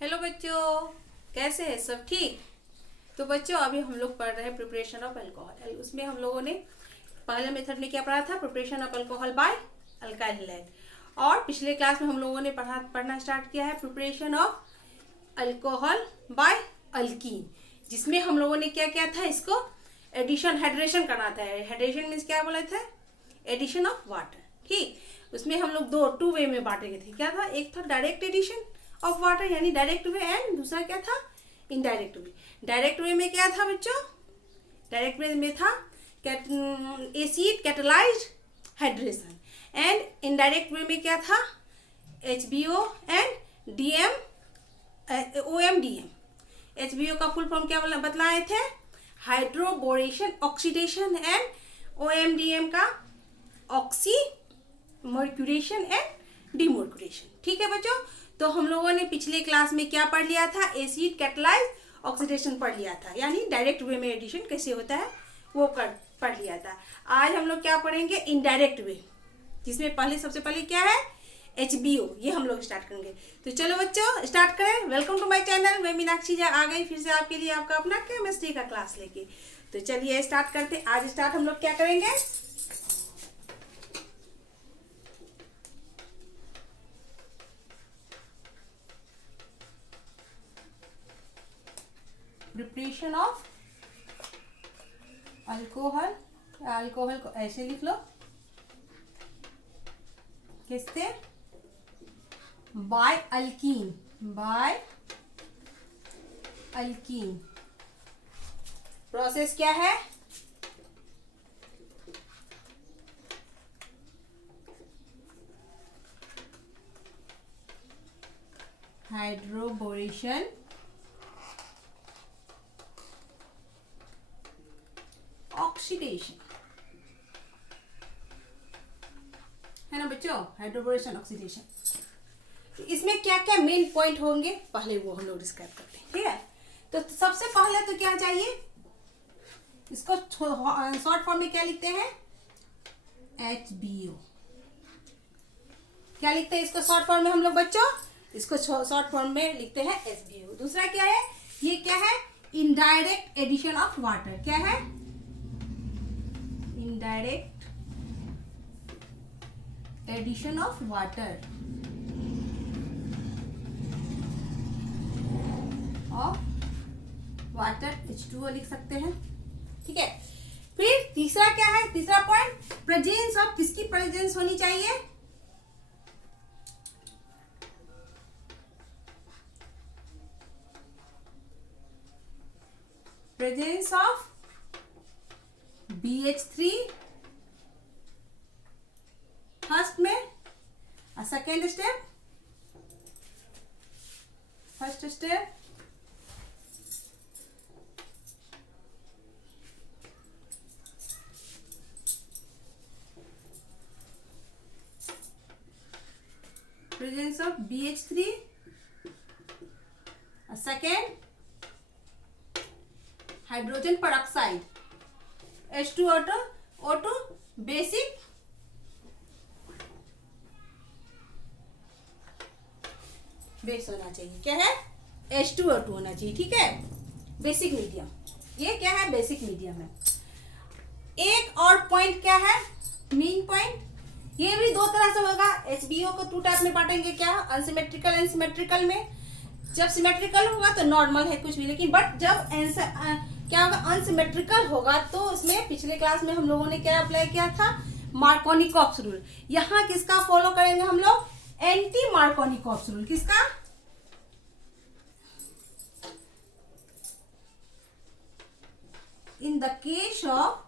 Hello बच्चों, कैसे हैं सब? ठीक। तो बच्चों, अभी हम लोग पढ़ रहे हैं प्रिपरेशन ऑफ अल्कोहल। उसमें हम लोगों ने पहले मेथड में क्या पढ़ा था? Preparation of alcohol by alkyl halide. और पिछले क्लास में हम लोगों ने पढ़ना स्टार्ट किया है preparation of alcohol by alkene, जिसमें हम लोगों ने क्या किया था? इसको एडिशन हाइड्रेशन करना था। हाइड्रेशन मीन्स क्या बोले थे? Addition of water. ठीक। उसमें हम लोग टू वे में बांटे गए थे। क्या था? एक था डायरेक्ट एडिशन ऑफ वाटर यानी डायरेक्ट वे, एंड दूसरा क्या था? Indirect way. डायरेक्ट वे में क्या था बच्चों? डायरेक्ट वे में था acid catalysed hydration, and indirect way में क्या था? HBO and DM, OMDM। HBO का फुल फॉर्म क्या बतलाए थे? हाइड्रोबोरेशन ऑक्सीडेशन, एंड OMDM का ऑक्सी मर्क्यूरेशन एंड डिमर्क्यूरेशन। ठीक है बच्चों, तो हम लोगों ने पिछले क्लास में क्या पढ़ लिया था? एसिड कैटालाइज ऑक्सीडेशन पढ़ लिया था, यानी डायरेक्ट वे में एडिशन कैसे होता है वो पढ़ लिया था। आज हम लोग क्या पढ़ेंगे? इनडायरेक्ट वे, जिसमें पहले सबसे पहले क्या है? HBO। ये हम लोग स्टार्ट करेंगे। तो चलो बच्चों स्टार्ट करें। Welcome to my channel. मैं मीनाक्षी आ गई फिर से आपके लिए, आपका अपना केमिस्ट्री का क्लास लेके। तो चलिए स्टार्ट करते। आज स्टार्ट हम लोग क्या करेंगे? Preparation of alcohol. अल्कोहल को ऐसे लिख लो, किससे? By alkene. By alkene. Process क्या है? हाइड्रोबोरेशन ऑक्सीडेशन, है ना बच्चों? Hydroboration oxidation. तो इसमें क्या क्या मेन पॉइंट होंगे पहले वो हम लोग डिस्क्राइब करते हैं। ठीक है, तो सबसे पहले तो क्या चाहिए? इसको शॉर्ट फॉर्म में क्या लिखते हैं? HBO। क्या लिखते हैं इसको शॉर्ट फॉर्म में हम लोग बच्चों? इसको शॉर्ट फॉर्म में लिखते हैं HBO। दूसरा क्या है? ये क्या है? Indirect addition of water. क्या है? Indirect addition of water of water H2O लिख सकते हैं। ठीक है, फिर तीसरा क्या है? तीसरा पॉइंट प्रेजेंस ऑफ, किसकी प्रेजेंस होनी चाहिए? प्रेजेंस ऑफ BH3 फर्स्ट में, और second step, first step presence of BH3, second hydrogen peroxide, H2O2 basic base होना चाहिए। क्या है? H2O2 होना चाहिए। ठीक है, बेसिक मीडियम। ये क्या है? बेसिक मीडियम है। एक और पॉइंट क्या है? मेन पॉइंट, ये भी दो तरह से होगा। HBO को टू टाइप में बांटेंगे। क्या? अनसिमेट्रिकल एंड सिमेट्रिकल में। जब सिमेट्रिकल होगा तो नॉर्मल है कुछ भी, लेकिन बट जब क्या होगा? अनसिमेट्रिकल होगा तो इसमें पिछले क्लास में हम लोगों ने क्या अप्लाई किया था? Markovnikov's rule. यहाँ किसका फॉलो करेंगे हम लोग? Anti Markovnikov's rule. किसका? In the case of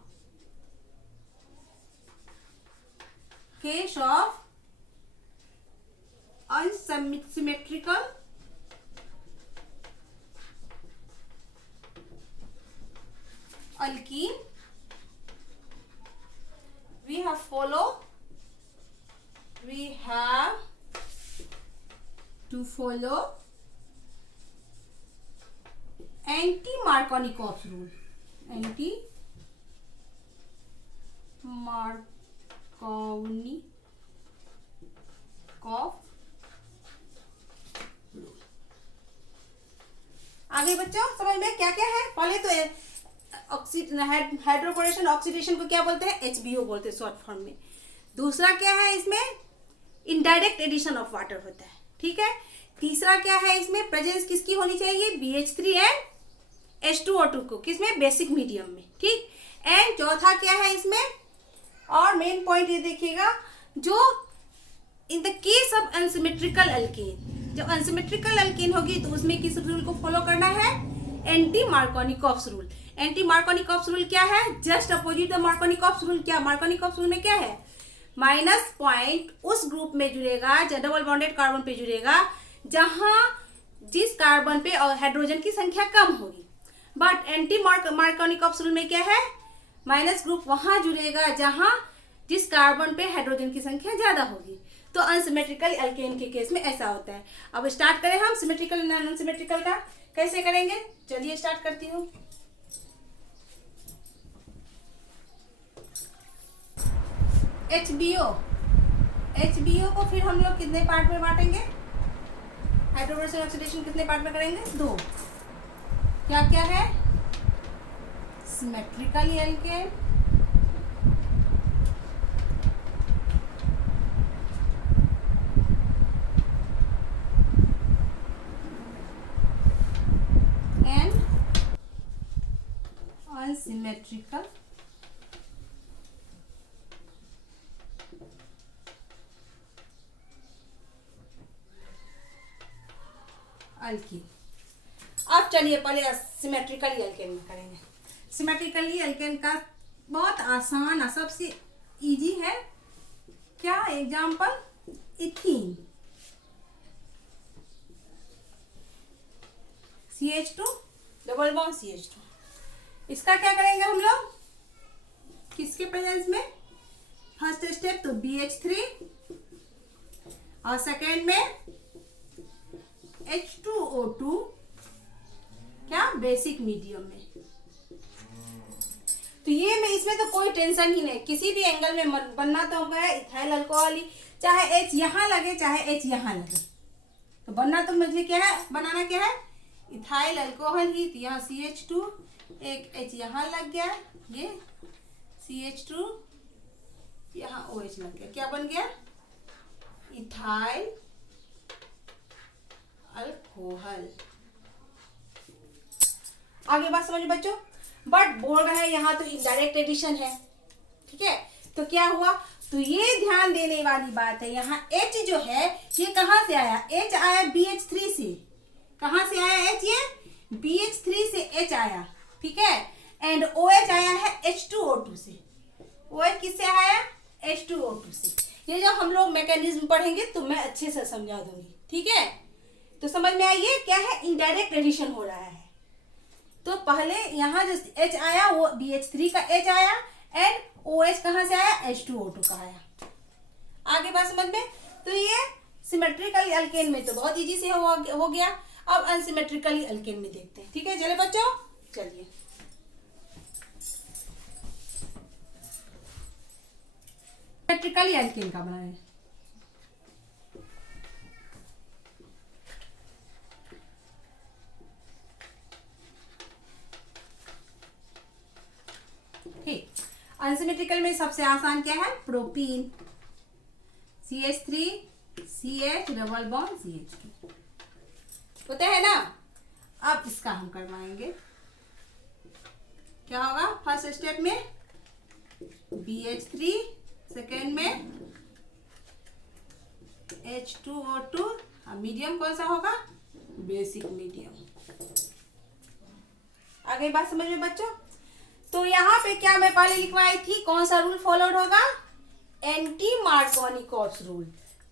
unsymmetrical alkene, we have to follow anti-Markovnikov rule. Markovnikov rule. आगे बच्चों समझ में क्या क्या है? पहले तो हाइड्रोपोरेशन ऑक्सीडेशन को क्या बोलते हैं? एचबीओ बोलते हैं शॉर्ट फॉर्म में। दूसरा क्या है इसमें? इनडायरेक्ट एडिशन ऑफ वाटर होता है, ठीक है। तीसरा क्या है इसमें? प्रेजेंस किसकी होनी चाहिए? BH3 एंड H2O2 को, किसमें? बेसिक मीडियम में, ठीक। एंड चौथा क्या है इसमें? और मेन पॉइंट ये देखिएगा, जो in the case of unsymmetrical alkene, जब अनसिमेट्रिकल अल्केन होगी तो उसमें किस रूल को फॉलो करना है? Anti Markovnikov's rule. Anti Markovnikov's rule क्या है? Just opposite the Markovnikov's rule. क्या मार्कोनिकॉफ्स रूल में क्या है? माइनस पॉइंट उस ग्रुप में जुड़ेगा जो डबल बॉन्डेड कार्बन पे जुड़ेगा जहां जिस कार्बन पे हाइड्रोजन की संख्या कम होगी। बट एंटी मार्कोनिकॉफ्स रूल में क्या है? माइनस ग्रुप वहां जुड़ेगा जहां जिस कार्बन पे हाइड्रोजन की संख्या ज्यादा होगी। तो अनसिमेट्रिकल अल्केन के केस में ऐसा होता है। अब स्टार्ट करें हम सिमेट्रिकल एंड अनसिमेट्रिकल का कैसे करेंगे? चलिए स्टार्ट करती हूँ। एचबीओ को फिर हम लोग कितने पार्ट में बांटेंगे? हाइड्रोजन ऑक्सीडेशन कितने पार्ट में करेंगे? 2। क्या क्या है? Symmetrical alkene and unsymmetrical alkyne. अब चलिए पहले सिमेट्रिकली अल्केन में करेंगे। सिमेट्रिकली अल्केन का बहुत आसान है, सबसे इजी है। क्या example? Ethene, CH2 double bond CH2। इसका क्या करेंगे हम लोग? किसके प्रेजेंस में? फर्स्ट स्टेप तो BH3 और सेकेंड में H2O2, क्या? बेसिक मीडियम में। तो ये में इसमें तो कोई टेंशन ही नहीं, किसी भी एंगल में बनना तो होगा इथाइल अल्कोहल ही, चाहे H यहाँ लगे चाहे H यहाँ लगे, तो बनना तो मुझे क्या है? बनाना क्या है? इथाइल अल्कोहल ही। तो यहाँ CH2, एक H यहाँ लग गया, ये CH2, यहाँ OH लग गया, क्या बन गया? Ethyl alcohol. आगे बात समझ बच्चों। बट बोल रहे हैं यहाँ तो इनडायरेक्ट एडिशन है, ठीक है। तो क्या हुआ? तो ये ध्यान देने वाली बात है, यहाँ H जो है ये कहाँ से आया? H आया BH3 से। कहाँ से आया H? ये BH3 से H आया, ठीक है। एंड OH आया है H2O2 से। OH किससे आया? H2O2 से। ये जब हम लोग मैकेनिज्म पढ़ेंगे तो मैं अच्छे से समझा दूंगी, ठीक है। तो समझ में आइए क्या है? इनडायरेक्ट एडिशन हो रहा है। तो पहले यहाँ जो H आया वो BH3 का H आया एंड OH कहाँ से आया? H2O2 का आया। आगे बात समझ में। तो ये सिमेट्रिकल अल्केन में तो बहुत इजी से हो गया। अब अनसिमेट्रिकली अल्केन में देखते हैं, ठीक है। चले बच्चों, चलिए। सिमेट्रिकली अल्केन का बनाए, ठीक। अनसिमेट्रिकल में सबसे आसान क्या है? Propene, CH3 CH double bond CH2 होता है ना। अब इसका हम करवाएंगे, क्या होगा? फर्स्ट स्टेप में BH3, सेकेंड में H2O2, मीडियम कौन सा होगा? Basic medium. आगे बात समझ में बच्चों। तो यहाँ पे क्या मैं पहले लिखवाई थी? कौन सा रूल फॉलोड होगा? Anti Markovnikov's rule.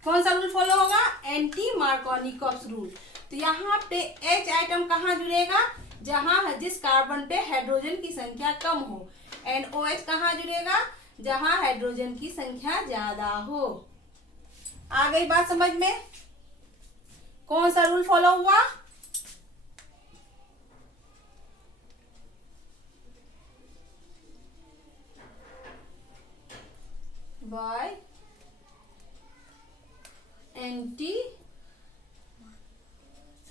कौन सा रूल फॉलो होगा? Anti Markovnikov's rule. तो यहाँ पे H आइटम कहाँ जुड़ेगा? जहाँ जिस कार्बन पे हाइड्रोजन की संख्या कम हो। एंड OH कहाँ जुड़ेगा? जहाँ हाइड्रोजन की संख्या ज्यादा हो। आ गई बात समझ में? कौन सा रूल फॉलो हुआ? Bye anti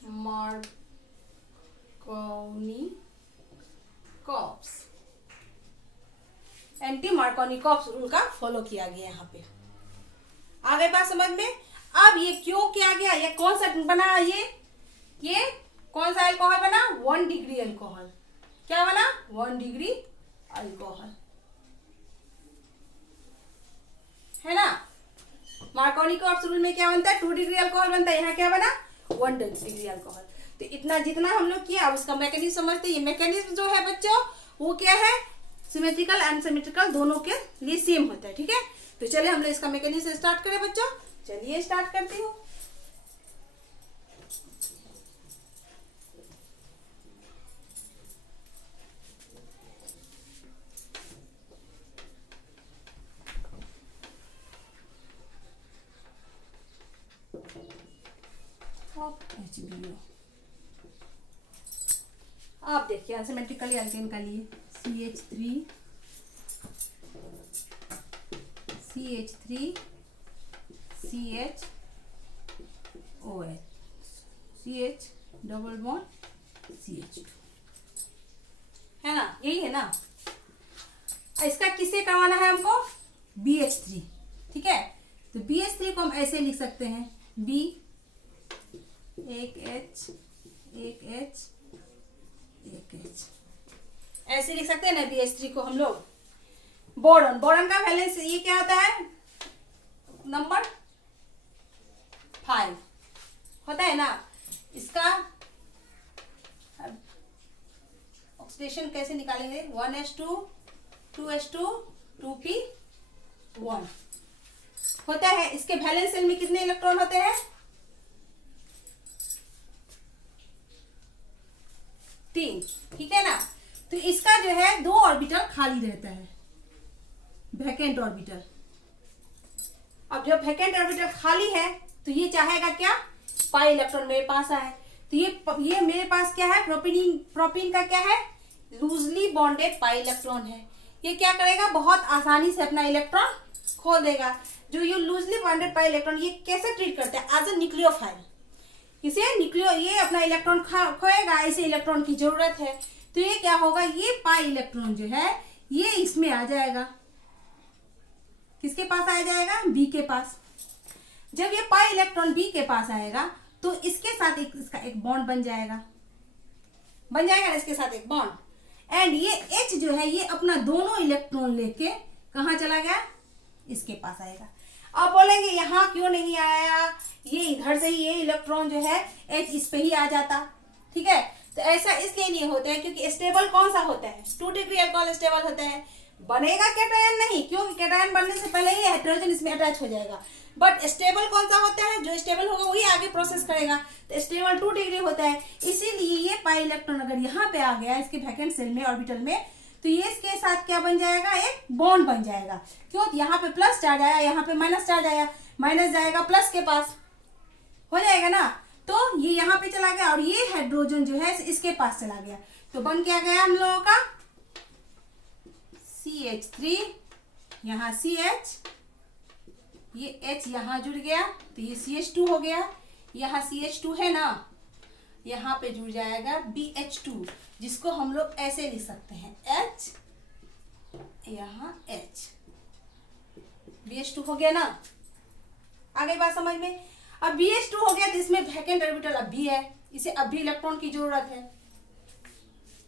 Markovnikov's Markovnikov rule का फॉलो किया गया यहाँ पे। आ गई बात समझ में। अब ये क्यों किया गया, ये कौन सा बना, ये कौन सा अल्कोहल बना, 1 डिग्री अल्कोहल। क्या बना, 1 डिग्री अल्कोहल, है ना। मार्कोनिकॉफ रूल में क्या बनता है, 2 डिग्री अल्कोहल बनता है, यहाँ क्या बना, 1 डिग्री अल्कोहल। तो इतना जितना हम लोग किया, अब उसका मैकेनिज्म समझते हैं। ये मैकेनिज्म जो है बच्चों वो क्या है, सिमेट्रिकल अनसिमेट्रिकल दोनों के लिए सेम होता है, ठीक है। तो चलिए हम लोग इसका मैकेनिज्म स्टार्ट करें बच्चों। चलिए स्टार्ट करती हूँ। आप देखिए अनसिमेट्रिकल एल्केन का लिए CH3 CH OH CH double bond CH2, है ना, यही है ना। इसका किससे करवाना है हमको, BH3, ठीक है। तो BH3 को हम ऐसे लिख सकते हैं, B, एक H, ऐसे लिख सकते हैं ना BH3 को हम लोग। बोरॉन का वैलेंस ये क्या होता है, नंबर 5 होता है ना। इसका ऑक्सीडेशन कैसे निकालेंगे, 1s2 2s2 2p1 होता है। इसके वैलेंस शेल में कितने इलेक्ट्रॉन होते हैं, 3, ठीक है ना। तो इसका जो है 2 ऑर्बिटल खाली रहता है, वैकेंट ऑर्बिटल। अब जब वैकेंट ऑर्बिटल खाली है तो ये चाहेगा क्या, पाई इलेक्ट्रॉन मेरे पास आए। तो ये मेरे पास क्या है, प्रोपीन का क्या है, लूजली बॉन्डेड पाई इलेक्ट्रॉन है। ये क्या करेगा, बहुत आसानी से अपना इलेक्ट्रॉन खो देगा। जो ये लूजली बॉन्डेड पाई इलेक्ट्रॉन ये कैसे ट्रीट करते हैं, एज ए न्यूक्लियोफाइल। इसे ये अपना इलेक्ट्रॉन खोएगा, इसे इलेक्ट्रॉन की जरूरत है। तो ये क्या होगा, ये पाई इलेक्ट्रॉन जो है ये इसमें आ जाएगा, किसके पास आ जाएगा, बी के पास। जब ये पाई इलेक्ट्रॉन बी के पास आएगा तो इसके साथ इसका एक बॉन्ड बन जाएगा ना, इसके साथ एक बॉन्ड। एंड ये H जो है ये अपना दोनों इलेक्ट्रॉन लेके कहाँ चला गया, इसके पास आएगा। अब बोलेंगे यहाँ क्यों नहीं आया, ये इधर से ही ये इलेक्ट्रॉन जो है H इस पे ही आ जाता, ठीक है। तो ऐसा इसलिए नहीं होता है क्योंकि स्टेबल कौन सा होता है, 2 डिग्री अल्कोहल स्टेबल होता है। बनेगा कैटायन नहीं, क्योंकि कैटायन बनने से पहले ही हाइड्रोजन इसमें अटैच हो जाएगा। बट स्टेबल कौन सा होता है, जो स्टेबल होगा वही आगे प्रोसेस करेगा। तो स्टेबल 2 डिग्री होता है, इसीलिए ये पाई इलेक्ट्रॉन अगर यहाँ पे आ गया इसके वैकेंट सेल में ऑर्बिटल में, तो ये इसके साथ क्या बन जाएगा, एक बॉन्ड बन जाएगा। क्यों, यहाँ पे प्लस चार्ज आया, यहाँ पे माइनस चार्ज आया, माइनस जाएगा प्लस के पास, हो जाएगा ना। तो ये यहाँ पे चला गया और ये हाइड्रोजन जो है इसके पास चला गया। तो बन क्या गया हम लोगों का, CH3, यहाँ CH, ये H यहाँ जुड़ गया तो ये CH2 हो गया। यहाँ CH2 है ना, यहाँ पे जुड़ जाएगा BH2, जिसको हम लोग ऐसे लिख सकते हैं, H, यहाँ H, BH2 हो गया ना। आ गई बात समझ में। अब BH2 हो गया तो इसमें वैकेंट ऑर्बिटल अब भी है, इसे अब भी इलेक्ट्रॉन की जरूरत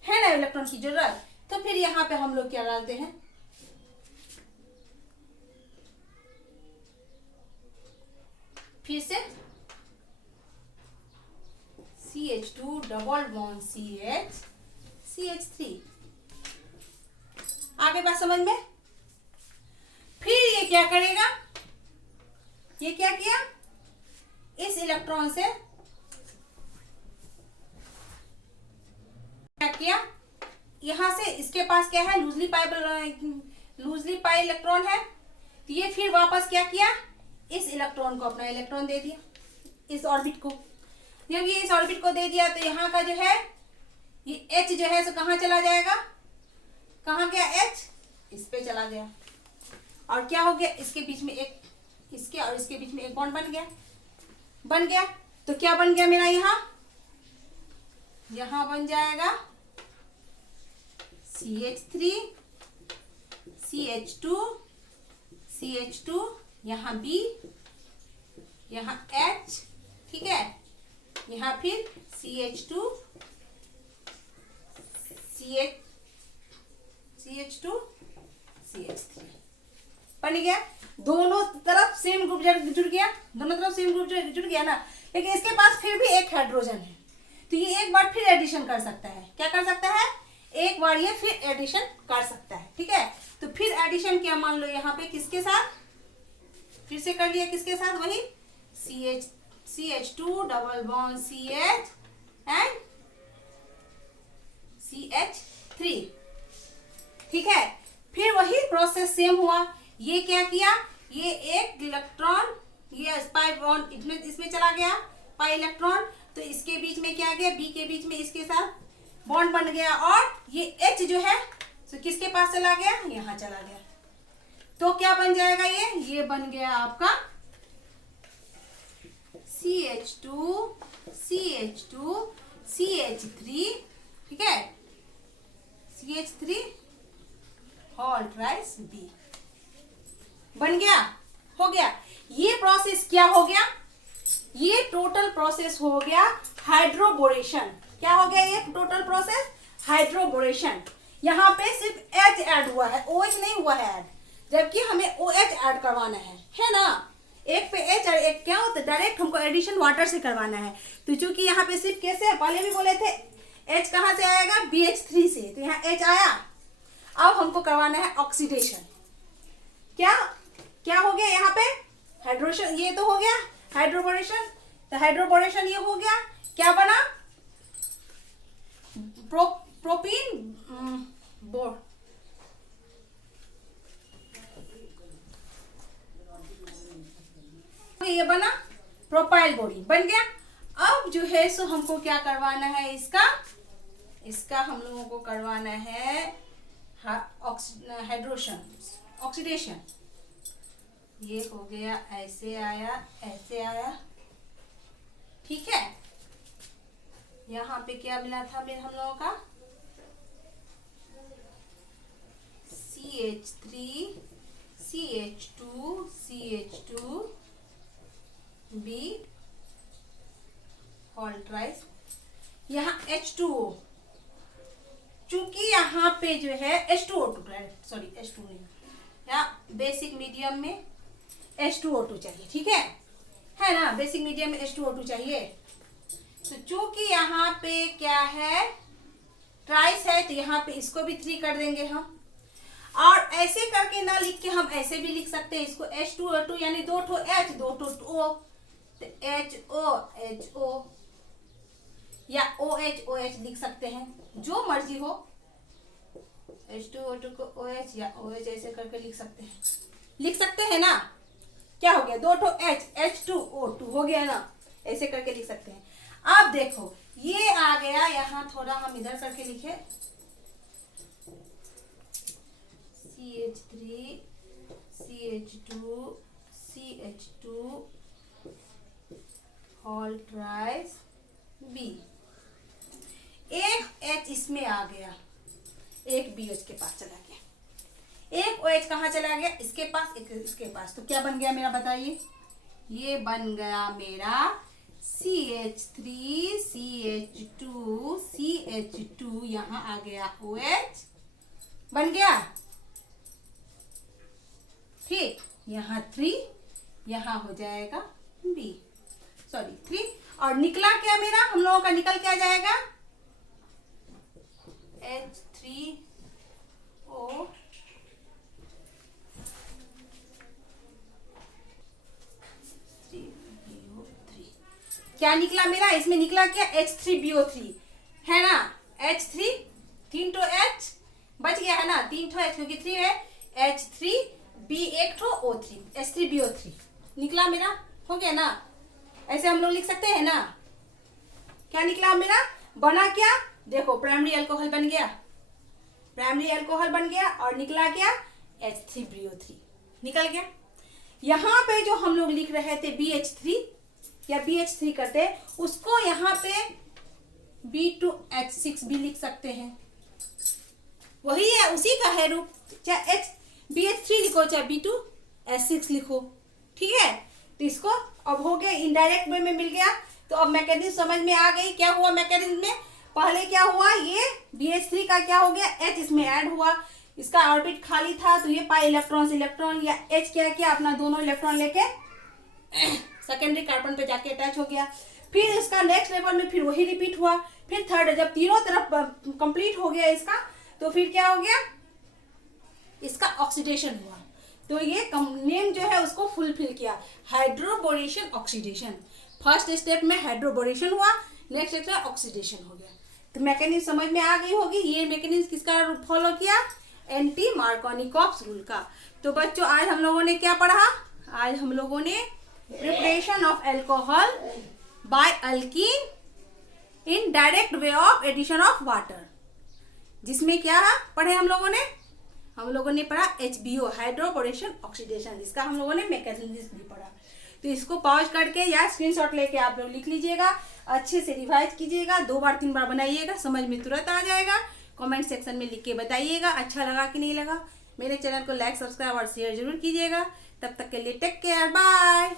है ना, इलेक्ट्रॉन की जरूरत। तो फिर यहाँ पे हम लोग क्या डालते हैं, फिर से CH2 double bond CH CH3। आगे बात समझ में। फिर ये क्या करेगा, ये क्या किया, इस इलेक्ट्रॉन से क्या किया, यहां से इसके पास क्या है, लूजली पाई इलेक्ट्रॉन है। तो ये फिर वापस क्या किया, इस इलेक्ट्रॉन को अपना इलेक्ट्रॉन दे दिया, इस ऑर्बिट को। जब ये इस ऑर्बिट को दे दिया तो यहाँ का जो है ये H जो है सो कहाँ चला जाएगा, कहाँ गया H, इस पे चला गया। और क्या हो गया, इसके बीच में एक, इसके और इसके बीच में एक बॉन्ड बन गया। तो क्या बन गया मेरा, यहाँ बन जाएगा CH3 CH2 यहाँ B, यहाँ H, ठीक है, यहाँ फिर CH2 CH3 बन गया। दोनों तरफ सेम ग्रुप जुड़ गया, दोनों तरफ सेम ग्रुप जुड़ गया ना। लेकिन इसके पास फिर भी एक हाइड्रोजन है, तो ये एक बार फिर एडिशन कर सकता है। क्या कर सकता है? एक बार ये फिर एडिशन कर सकता है, ठीक है। तो फिर एडिशन क्या, मान लो यहाँ पे किसके साथ, फिर से कर लिया, किसके साथ? वही CH2 double bond CH and CH3, ठीक है। फिर वही प्रोसेस सेम हुआ। ये क्या किया, ये एक इलेक्ट्रॉन, ये पाई बॉन्ड इसमें चला गया, पाई इलेक्ट्रॉन, तो इसके बीच में क्या गया, बी के बीच में इसके साथ बॉन्ड बन गया, और ये H जो है तो किसके पास चला गया, यहाँ चला गया। तो क्या बन जाएगा, ये बन गया आपका CH2 CH3, ठीक है, CH3 होल ट्राइस B बन गया, हो गया। ये प्रोसेस क्या हो गया, ये टोटल प्रोसेस हो गया हाइड्रोबोरेशन। क्या हो गया ये टोटल प्रोसेस? हाइड्रोबोरेशन। यहाँ पे सिर्फ H ऐड हुआ है, OH नहीं हुआ है ऐड, जबकि हमें OH ऐड करवाना है ना। एक पे H और एक क्या होता है, डायरेक्ट हमको एडिशन वाटर से करवाना है। तो चूंकि यहाँ पे सिर्फ कैसे है, पहले भी बोले थे H कहाँ से आएगा, BH3 से, तो यहाँ H आया। अब हमको करवाना है ऑक्सीडेशन। क्या हो गया यहाँ पे, हाइड्रोशन, ये तो हो गया हाइड्रोबोरेशन। तो हाइड्रोबोरेशन ये हो गया, क्या बना, प्रोपीन बोर्ड, ये बना प्रोपाइल बॉडी बन गया। अब जो है सो हमको क्या करवाना है, इसका हम लोगों को करवाना है हाइड्रोशन, ऑक्सीडेशन। ये हो गया, ऐसे आया, ऐसे आया, ठीक है। यहाँ पे क्या मिला था फिर हम लोगों का, CH3 CH2 B होल ट्राइस, यहाँ H2O, चूंकि यहाँ पे जो है H2O2, सॉरी H2 नहीं, यहाँ बेसिक मीडियम में H2O2 चाहिए, ठीक है ना, बेसिक मीडियम में H2O2 चाहिए। तो चूंकि यहाँ पे क्या है, ट्राइस है, तो यहाँ पे इसको भी 3 कर देंगे हम। और ऐसे करके ना लिख के हम ऐसे भी लिख सकते हैं इसको, H2O2 यानी 2 ठो H 2 ठो O, तो HO या OH लिख सकते हैं, जो मर्जी हो। H2O2 को OH या OH ऐसे करके लिख सकते हैं ना। क्या हो गया, 2 ठो H H2O2 हो गया ना, ऐसे करके लिख सकते हैं। अब देखो ये आ गया, यहाँ थोड़ा हम इधर करके लिखे, CH3 CH2 होल ट्राइस B। एक H इसमें आ गया, एक BH के पास चला गया, एक OH कहाँ चला गया, इसके पास, एक इसके पास। तो क्या बन गया मेरा, बताइए? ये बन गया मेरा CH3 CH2 यहाँ आ गया OH बन गया, ठीक। यहाँ 3, यहाँ हो जाएगा B, सॉरी 3। और निकला क्या मेरा, हम लोगों का निकल क्या जाएगा, H3O क्या निकला मेरा, इसमें निकला क्या, H3BO3 है ना, H3 3 ठो H बच गया है ना, 3 ठो H क्योंकि 3 है, H3B 1 ठो O3, H3BO3 निकला मेरा, हो गया ना। ऐसे हम लोग लिख सकते हैं ना। क्या निकला मेरा, बना क्या, देखो प्राइमरी अल्कोहल बन गया, और निकला क्या, H3BO3 निकल गया। यहाँ पे जो हम लोग लिख रहे थे BH3 या BH3 करते, उसको यहाँ पे B2H6 भी लिख सकते हैं, वही है, उसी का है रूप। चाहे BH3 लिखो चाहे B2H6 लिखो, ठीक है। तो इसको अब हो गया, इनडायरेक्ट वे में मिल गया। तो अब मैकेनिज्म समझ में आ गई। क्या हुआ मैकेनिज्म में, पहले क्या हुआ, ये BH3 का क्या हो गया, H इसमें ऐड हुआ, इसका ऑर्बिट खाली था तो ये पाई इलेक्ट्रॉन इलेक्ट्रॉन या H क्या किया, अपना दोनों इलेक्ट्रॉन लेके सेकेंडरी कार्बन पे जाके अटैच हो गया। फिर इसका नेक्स्ट लेवल में फिर वही रिपीट हुआ। फिर थर्ड, जब तीनों तरफ कंप्लीट हो गया इसका, तो फिर क्या हो गया, इसका ऑक्सीडेशन हुआ। तो ये नेम जो है उसको फुलफिल किया, हाइड्रोबोरेशन ऑक्सीडेशन। फर्स्ट स्टेप में हाइड्रोबोरेशन हुआ, नेक्स्ट स्टेप में ऑक्सीडेशन हो गया। तो मैकेनिज्म समझ में आ गई होगी। ये मैकेनिज्म किसका फॉलो किया, एंटी मार्कोनिकॉप्स रूल का। तो बच्चों आज हम लोगों ने क्या पढ़ा, आज हम लोगों ने preparation of alcohol by alkene in direct way of addition of water, जिसमें क्या पढ़े हम लोगों ने पढ़ा HBO हाइड्रोबोरेशन ऑक्सीडेशन, जिसका हम लोगों ने मैकेनिज्म भी पढ़ा। तो इसको पॉज करके या स्क्रीनशॉट लेके आप लोग लिख लीजिएगा, अच्छे से रिवाइज कीजिएगा, 2 बार 3 बार बनाइएगा, समझ में तुरंत आ जाएगा। कमेंट सेक्शन में लिख के बताइएगा अच्छा लगा कि नहीं लगा। मेरे चैनल को लाइक सब्सक्राइब और शेयर जरूर कीजिएगा। तब तक के लिए टेक केयर, बाय।